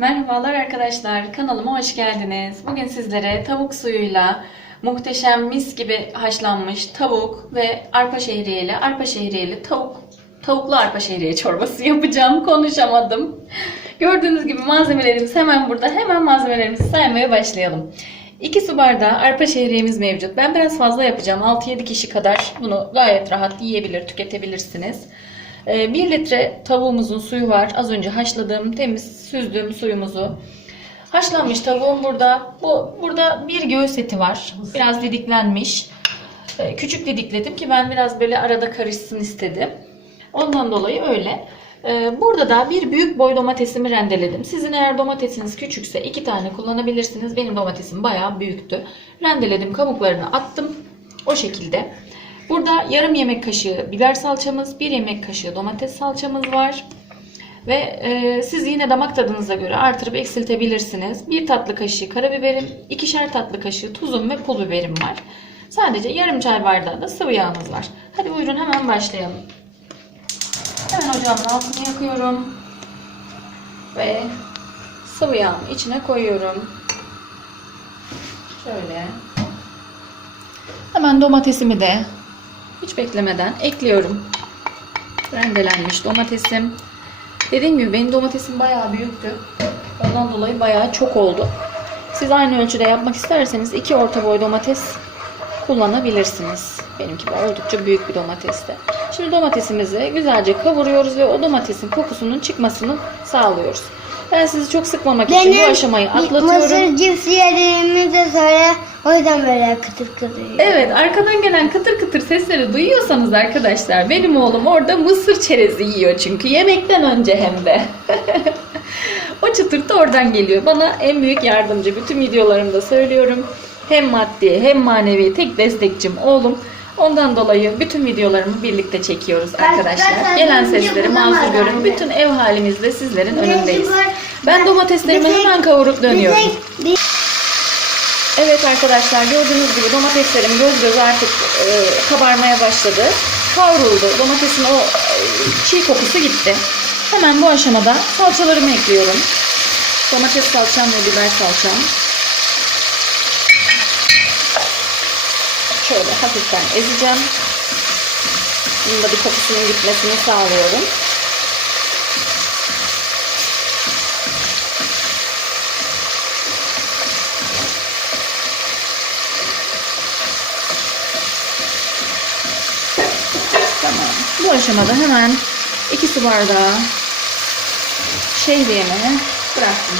Merhabalar arkadaşlar, kanalıma hoş geldiniz. Bugün sizlere tavuk suyuyla muhteşem mis gibi haşlanmış tavuk ve arpa şehriyeli, arpa şehriyeli tavuk, tavuklu arpa şehriye çorbası yapacağım. Konuşamadım. Gördüğünüz gibi malzemelerimiz hemen burada. Hemen malzemelerimizi saymaya başlayalım. 2 su bardağı arpa şehriyemiz mevcut. Ben biraz fazla yapacağım. 6-7 kişi kadar bunu gayet rahat yiyebilir, tüketebilirsiniz. 1 litre tavuğumuzun suyu var. Az önce haşladığım, temiz süzdüğüm suyumuzu. Haşlanmış tavuğum burada. Bu burada bir göğüs eti var. Biraz didiklenmiş. Ee, Küçük didikledim ki ben biraz böyle arada karışsın istedim. Ondan dolayı öyle. Ee, Burada da bir büyük boy domatesimi rendeledim. Sizin eğer domatesiniz küçükse iki tane kullanabilirsiniz. Benim domatesim bayağı büyüktü. Rendeledim, kabuklarını attım. O şekilde. Burada yarım yemek kaşığı biber salçamız, bir yemek kaşığı domates salçamız var. Ve e, siz yine damak tadınıza göre artırıp eksiltebilirsiniz. Bir tatlı kaşığı karabiberim, ikişer tatlı kaşığı tuzum ve pul biberim var. Sadece yarım çay bardağı da sıvı yağımız var. Hadi buyurun hemen başlayalım. Hemen ocağımın altını yakıyorum. Ve sıvı yağımı içine koyuyorum. Şöyle. Hemen domatesimi de hiç beklemeden ekliyorum. Rendelenmiş domatesim. Dediğim gibi benim domatesim bayağı büyüktü. Ondan dolayı bayağı çok oldu. Siz aynı ölçüde yapmak isterseniz iki orta boy domates kullanabilirsiniz. Benimki de oldukça büyük bir domatesti. Şimdi domatesimizi güzelce kavuruyoruz ve o domatesin kokusunun çıkmasını sağlıyoruz. Ben sizi çok sıkmamak için bu aşamayı atlatıyorum. Mısır cipsi yediğimi de söyle. O yüzden böyle kıtır kıtır. yiyor. Evet arkadan gelen kıtır kıtır sesleri duyuyorsanız arkadaşlar benim oğlum orada mısır çerezi yiyor çünkü yemekten önce hem de. o çıtırtı oradan geliyor. Bana en büyük yardımcı. Bütün videolarımda söylüyorum. Hem maddi hem manevi tek destekçim oğlum. Ondan dolayı bütün videolarımı birlikte çekiyoruz arkadaşlar. Gelen sesleri mazur görün. Bütün ev halimizle sizlerin önündeyiz. Ben domateslerimi hemen kavurup dönüyorum. Evet arkadaşlar gördüğünüz gibi domateslerim göz göz artık e, kabarmaya başladı. Kavruldu. Domatesin o e, çiğ kokusu gitti. Hemen bu aşamada salçalarımı ekliyorum. Domates salçam ve biber salçam. Şöyle hafiften ezeceğim. Bunun da bir kokusunun gitmesini sağlıyorum. Bu aşamada hemen 2 su bardağı şehriyemi bıraktım.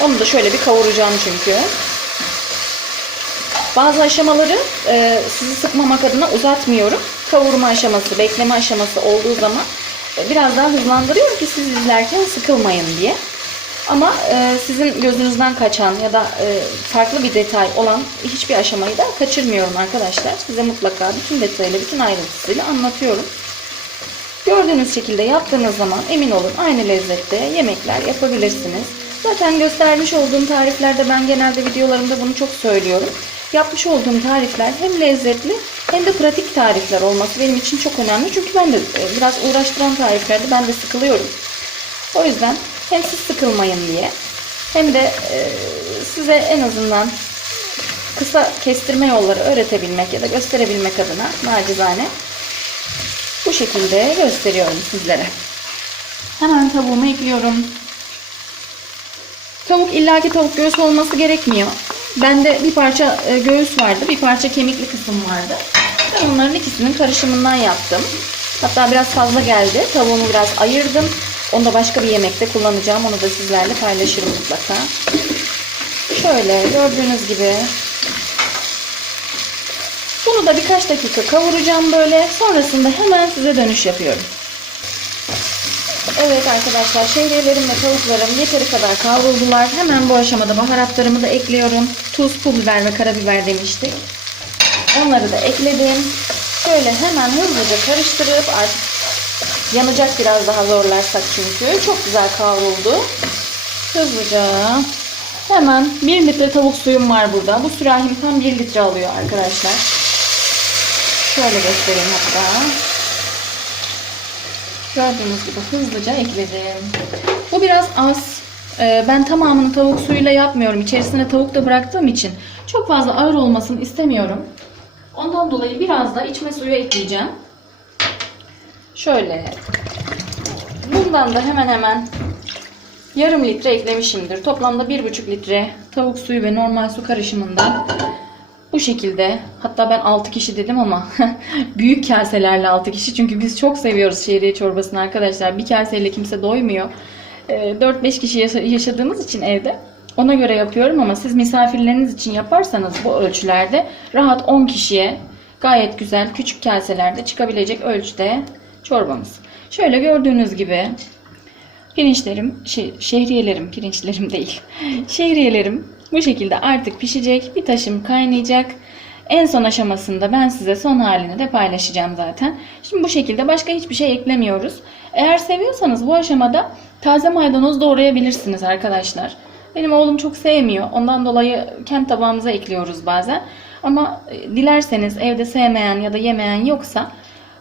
Onu da şöyle bir kavuracağım çünkü. Bazı aşamaları e, sizi sıkmamak adına uzatmıyorum. Kavurma aşaması, bekleme aşaması olduğu zaman e, biraz daha hızlandırıyorum ki siz izlerken sıkılmayın diye. Ama e, sizin gözünüzden kaçan ya da e, farklı bir detay olan hiçbir aşamayı da kaçırmıyorum arkadaşlar. Size mutlaka bütün detayıyla, bütün ayrıntısıyla anlatıyorum. Gördüğünüz şekilde yaptığınız zaman emin olun aynı lezzette yemekler yapabilirsiniz. Zaten göstermiş olduğum tariflerde ben genelde videolarımda bunu çok söylüyorum. Yapmış olduğum tarifler hem lezzetli hem de pratik tarifler olması benim için çok önemli. Çünkü ben de e, biraz uğraştıran tariflerde ben de sıkılıyorum. O yüzden hem siz sıkılmayın diye hem de e, size en azından kısa kestirme yolları öğretebilmek ya da gösterebilmek adına nacizane bu şekilde gösteriyorum sizlere. Hemen tavuğumu ekliyorum. Tavuk illaki tavuk göğüs olması gerekmiyor. Bende bir parça e, göğüs vardı, bir parça kemikli kısım vardı. Ben onların ikisinin karışımından yaptım. Hatta biraz fazla geldi. Tavuğumu biraz ayırdım. Onu da başka bir yemekte kullanacağım. Onu da sizlerle paylaşırım mutlaka. Şöyle gördüğünüz gibi bunu da birkaç dakika kavuracağım böyle. Sonrasında hemen size dönüş yapıyorum. Evet arkadaşlar şehriyelerim ve tavuklarım yeteri kadar kavruldular. Hemen bu aşamada baharatlarımı da ekliyorum. Tuz, pul biber ve karabiber demiştik. Onları da ekledim. Şöyle hemen hızlıca karıştırıp artık yanacak biraz daha zorlarsak çünkü. Çok güzel kavruldu. Hızlıca hemen 1 litre tavuk suyum var burada. Bu sürahim tam 1 litre alıyor arkadaşlar. Şöyle göstereyim hatta. Gördüğünüz gibi hızlıca ekledim. Bu biraz az. Ee, Ben tamamını tavuk suyuyla yapmıyorum. İçerisine tavuk da bıraktığım için çok fazla ağır olmasını istemiyorum. Ondan dolayı biraz da içme suyu ekleyeceğim. Şöyle. Bundan da hemen hemen yarım litre eklemişimdir. Toplamda 1,5 litre tavuk suyu ve normal su karışımından bu şekilde. Hatta ben 6 kişi dedim ama büyük kaselerle 6 kişi. Çünkü biz çok seviyoruz şehriye çorbasını arkadaşlar. Bir kaseyle kimse doymuyor. Ee, 4-5 kişi yaşa- yaşadığımız için evde ona göre yapıyorum ama siz misafirleriniz için yaparsanız bu ölçülerde rahat 10 kişiye gayet güzel küçük kaselerde çıkabilecek ölçüde çorbamız. Şöyle gördüğünüz gibi Pirinçlerim, şey, şehriyelerim, pirinçlerim değil. Şehriyelerim bu şekilde artık pişecek. Bir taşım kaynayacak. En son aşamasında ben size son halini de paylaşacağım zaten. Şimdi bu şekilde başka hiçbir şey eklemiyoruz. Eğer seviyorsanız bu aşamada taze maydanoz doğrayabilirsiniz arkadaşlar. Benim oğlum çok sevmiyor. Ondan dolayı kendi tabağımıza ekliyoruz bazen. Ama e, dilerseniz evde sevmeyen ya da yemeyen yoksa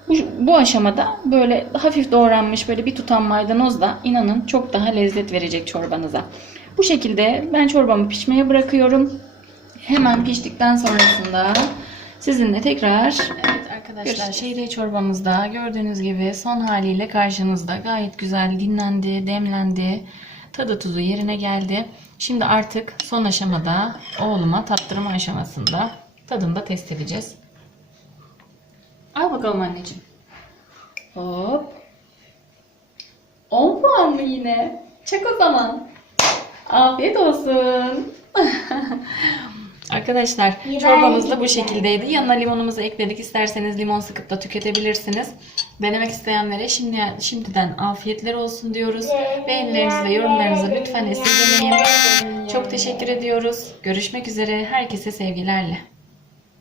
bu, bu aşamada böyle hafif doğranmış böyle bir tutam maydanoz da inanın çok daha lezzet verecek çorbanıza. Bu şekilde ben çorbamı pişmeye bırakıyorum. Hemen piştikten sonrasında sizinle tekrar evet arkadaşlar şehriye çorbamızda gördüğünüz gibi son haliyle karşınızda gayet güzel dinlendi, demlendi. Tadı tuzu yerine geldi. Şimdi artık son aşamada oğluma tattırma aşamasında tadını da test edeceğiz. Al bakalım anneciğim. Hop. 10 puan mı yine? Çak o zaman. Afiyet olsun. Arkadaşlar çorbamız da bu şekildeydi. Yanına limonumuzu ekledik. İsterseniz limon sıkıp da tüketebilirsiniz. Denemek isteyenlere şimdi, şimdiden afiyetler olsun diyoruz. Beğenilerinizi ve yorumlarınızı lütfen esirgemeyin. Çok teşekkür ediyoruz. Görüşmek üzere. Herkese sevgilerle.